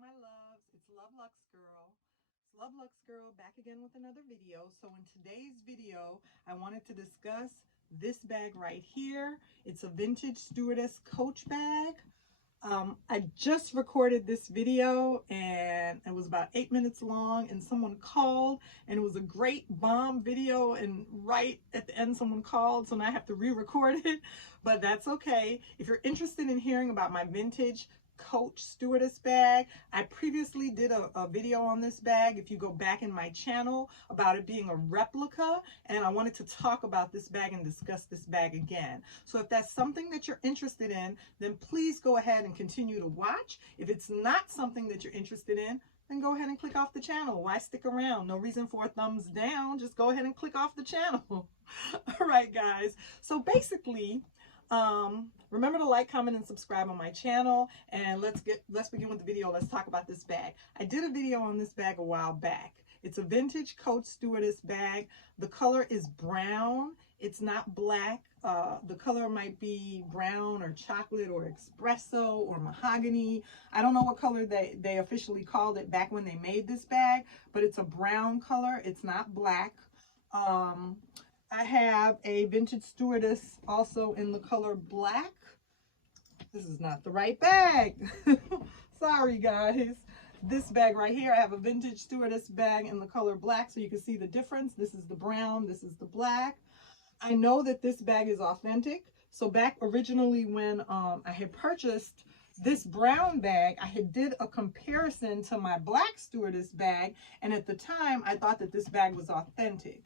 my loves, it's Love Lux Girl. It's Love Lux Girl back again with another video. So in today's video, I wanted to discuss this bag right here. It's a vintage stewardess coach bag. I just recorded this video and it was about 8 minutes long, and someone called and it was a great bomb video, and right at the end someone called, so now I have to re-record it, but that's okay. If you're interested in hearing about my vintage Coach Stewardess bag, I previously did a video on this bag, if you go back in my channel, about it being a replica, and I wanted to talk about this bag and discuss this bag again. So if that's something that you're interested in, then please go ahead and continue to watch. If it's not something that you're interested in, then go ahead and click off the channel. Why stick around? No reason for a thumbs down. Just go ahead and click off the channel. All right, guys. So basically, remember to like, comment, and subscribe on my channel, and let's begin with the video. Let's talk about this bag. I did a video on this bag a while back. It's a vintage Coach Stewardess bag. The color is brown. It's not black. The color might be brown or chocolate or espresso or mahogany. I don't know what color they officially called it back when they made this bag, but it's a brown color. It's not black. I have a vintage stewardess also in the color black. This is not the right bag. Sorry, guys. This bag right here, I have a vintage stewardess bag in the color black, so you can see the difference. This is the brown, this is the black. I know that this bag is authentic. So back originally when I had purchased this brown bag, I had did a comparison to my black stewardess bag, and at the time I thought that this bag was authentic.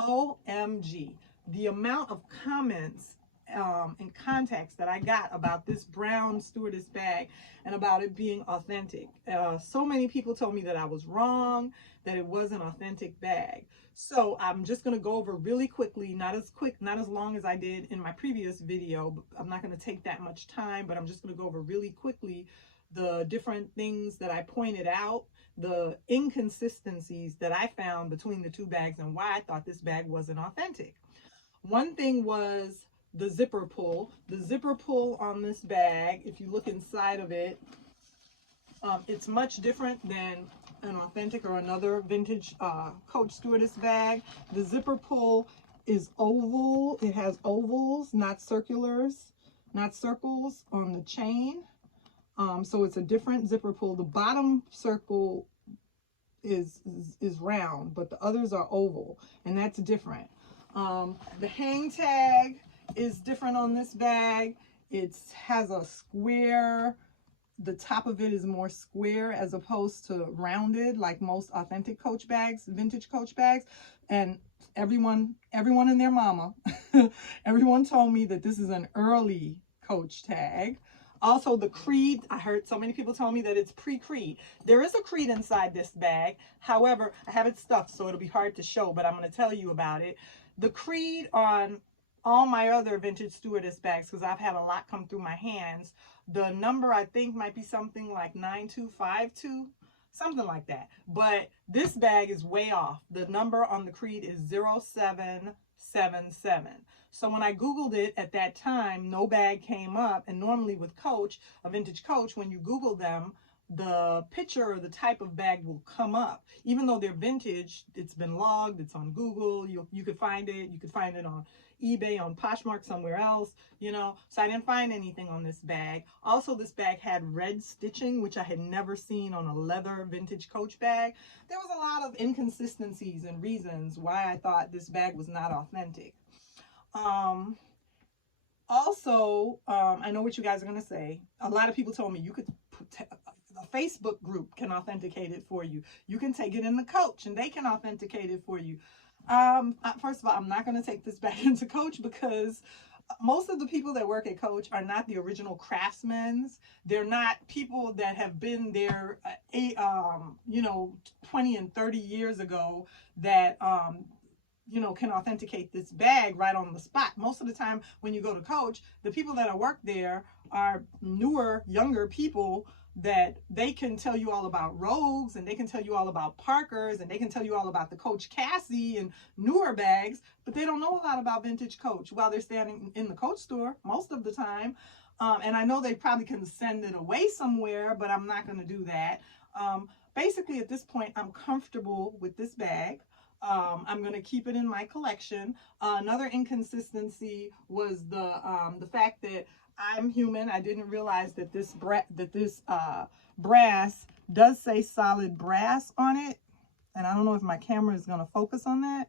OMG, the amount of comments and contacts that I got about this brown stewardess bag and about it being authentic. So many people told me that I was wrong, that it was an authentic bag. So I'm just going to go over really quickly, not as long as I did in my previous video. I'm not going to take that much time, but I'm just going to go over really quickly the different things that I pointed out, the inconsistencies that I found between the two bags, and why I thought this bag wasn't authentic. One thing was the zipper pull. The zipper pull on this bag, if you look inside of it, it's much different than an authentic or another vintage Coach Stewardess bag. The zipper pull is oval. It has ovals, not circulars, not circles on the chain. So it's a different zipper pull. The bottom circle is round, but the others are oval, and that's different. The hang tag is different on this bag. It has a square, the top of it is more square as opposed to rounded like most authentic Coach bags, vintage Coach bags. And everyone and their mama, everyone told me that this is an early Coach tag. Also, the creed, I heard so many people tell me that it's pre-creed. There is a creed inside this bag. However, I have it stuffed, so it'll be hard to show, but I'm going to tell you about it. The creed on all my other vintage stewardess bags, because I've had a lot come through my hands, the number I think might be something like 9252, something like that. But this bag is way off. The number on the creed is 0777. So when I Googled it at that time, no bag came up. And normally with Coach, a vintage Coach, when you Google them, the picture or the type of bag will come up. Even though they're vintage, it's been logged, it's on Google, you could find it. You could find it on eBay, on Poshmark, somewhere else, you know. So I didn't find anything on this bag. Also, this bag had red stitching, which I had never seen on a leather vintage Coach bag. There was a lot of inconsistencies and reasons why I thought this bag was not authentic. Also, I know what you guys are going to say. A lot of people told me you could put a Facebook group can authenticate it for you. You can take it in the Coach and they can authenticate it for you. First of all, I'm not going to take this back into Coach because most of the people that work at Coach are not the original craftsmen. They're not people that have been there, 20 and 30 years ago that, can authenticate this bag right on the spot. Most of the time when you go to Coach, the people that work there are newer, younger people that they can tell you all about Rogues, and they can tell you all about Parkers, and they can tell you all about the Coach Cassie and newer bags, but they don't know a lot about vintage Coach while they're standing in the Coach store most of the time. And I know they probably can send it away somewhere, but I'm not going to do that. Basically, at this point, I'm comfortable with this bag. I'm going to keep it in my collection. Another inconsistency was the fact that I'm human. I didn't realize that this brass does say solid brass on it. And I don't know if my camera is going to focus on that,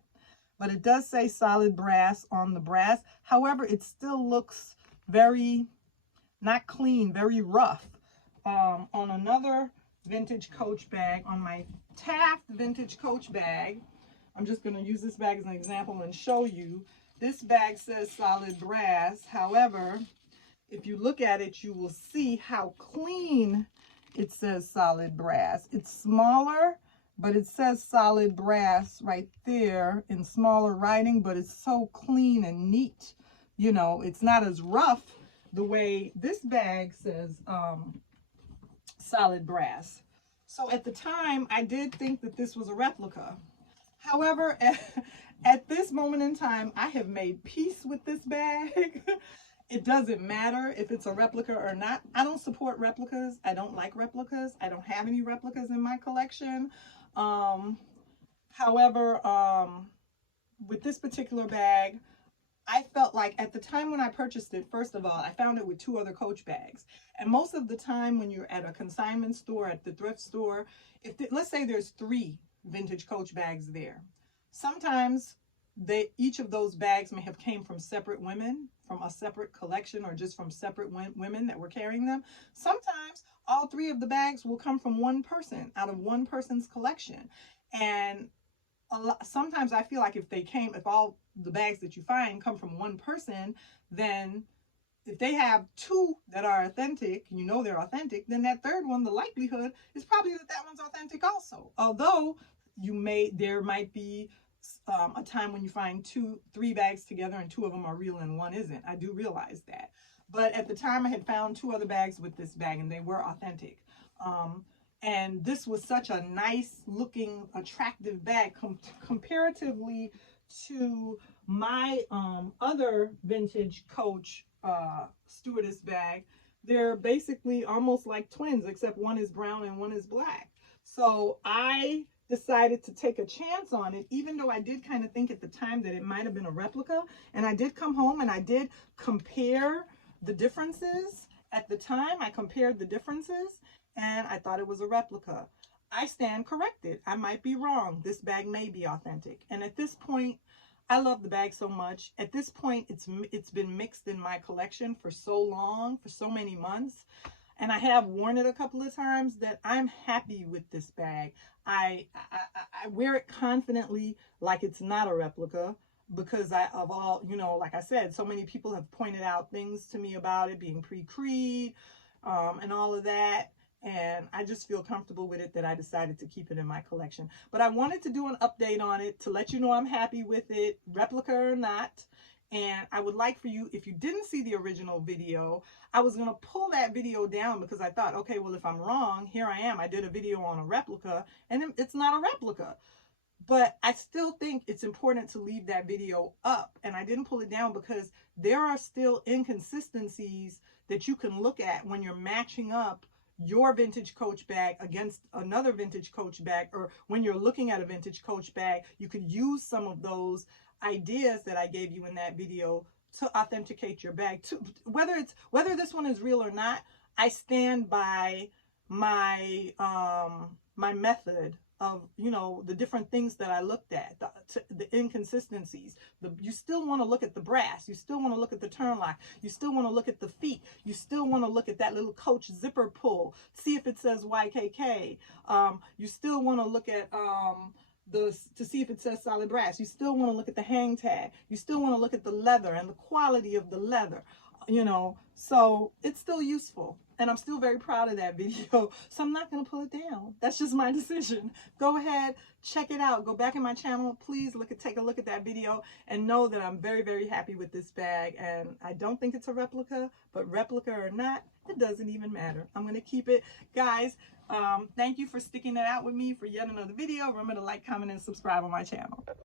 but it does say solid brass on the brass. However, it still looks very not clean, very rough. On another vintage Coach bag, on my Taft vintage Coach bag, I'm just going to use this bag as an example and show you. This bag says solid brass. However, if you look at it, you will see how clean it says solid brass. It's smaller, but it says solid brass right there in smaller writing, but it's so clean and neat. You know, it's not as rough the way this bag says solid brass. So at the time, I did think that this was a replica. However, at this moment in time, I have made peace with this bag. It doesn't matter if it's a replica or not. I don't support replicas. I don't like replicas. I don't have any replicas in my collection. However, with this particular bag, I felt like at the time when I purchased it, first of all, I found it with 2 other Coach bags. And most of the time when you're at a consignment store, at the thrift store, let's say there's 3 vintage Coach bags there. Sometimes each of those bags may have came from separate women, from a separate collection, or just from separate women that were carrying them. Sometimes all 3 of the bags will come from one person, out of one person's collection. And sometimes I feel like if all the bags that you find come from one person, then if they have 2 that are authentic, you know they're authentic, then that third one, the likelihood is probably that one's authentic also. Although there might be a time when you find 3 bags together and 2 of them are real and 1 isn't. I do realize that. But at the time, I had found 2 other bags with this bag and they were authentic. And this was such a nice looking, attractive bag comparatively to my other vintage Coach Stewardess bag. They're basically almost like twins, except one is brown and one is black. So I decided to take a chance on it, even though I did kind of think at the time that it might have been a replica. And I did come home and I did compare the differences. At the time, I compared the differences and I thought it was a replica. I stand corrected. I might be wrong. This bag may be authentic. And at this point, I love the bag so much. At this point, it's been mixed in my collection for so long, for so many months. And I have worn it a couple of times that I'm happy with this bag. I wear it confidently like it's not a replica because of all, like I said, so many people have pointed out things to me about it being pre-creed and all of that. And I just feel comfortable with it that I decided to keep it in my collection. But I wanted to do an update on it to let you know I'm happy with it, replica or not. And I would like for you, if you didn't see the original video, I was going to pull that video down because I thought, okay, well, if I'm wrong, here I am. I did a video on a replica and it's not a replica. But I still think it's important to leave that video up. And I didn't pull it down because there are still inconsistencies that you can look at when you're matching up your vintage Coach bag against another vintage Coach bag, or when you're looking at a vintage Coach bag, you could use some of those ideas that I gave you in that video to authenticate your bag. Whether this one is real or not, I stand by my my method of, the different things that I looked at, the inconsistencies. You still want to look at the brass. You still want to look at the turn lock. You still want to look at the feet. You still want to look at that little Coach zipper pull. See if it says YKK. You still want to look at to see if it says solid brass. You still want to look at the hang tag. You still want to look at the leather and the quality of the leather. So it's still useful. And I'm still very proud of that video. So I'm not going to pull it down. That's just my decision. Go ahead, check it out. Go back in my channel. Please take a look at that video and know that I'm very, very happy with this bag. And I don't think it's a replica, but replica or not, it doesn't even matter. I'm going to keep it. Guys, thank you for sticking it out with me for yet another video. Remember to like, comment, and subscribe on my channel.